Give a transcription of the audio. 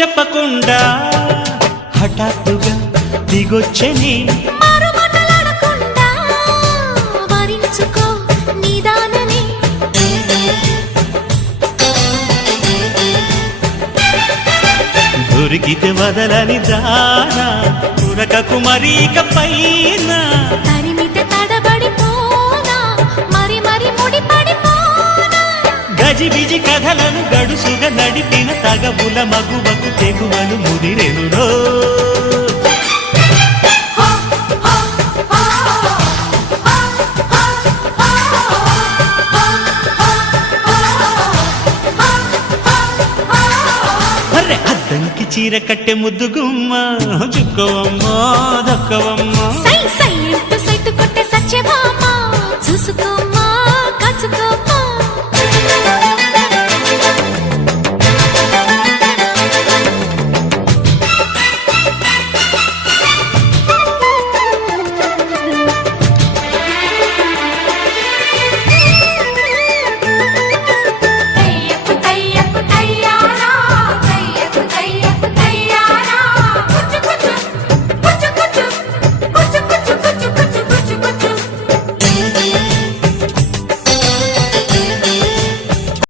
చెప్పకుండా హఠాత్తుగా దిగొచ్చని దొరికితే వదలని దానా ఉరకకు మరీక పైన తరిమితే తడబడిపోనా మరి మరి ముడిపడిపోనా గజిబిజి కథలను గడుసుగా నడిపిన తగవుల మగువకు తెగువలు ముదిరెనురో అద్దంకి చీర కట్టె ముద్దుగుమ్మ చుక్కవమ్మా దక్కవమ్మా సై సై సైట్ కొట్టే సత్యభామ చూసుకో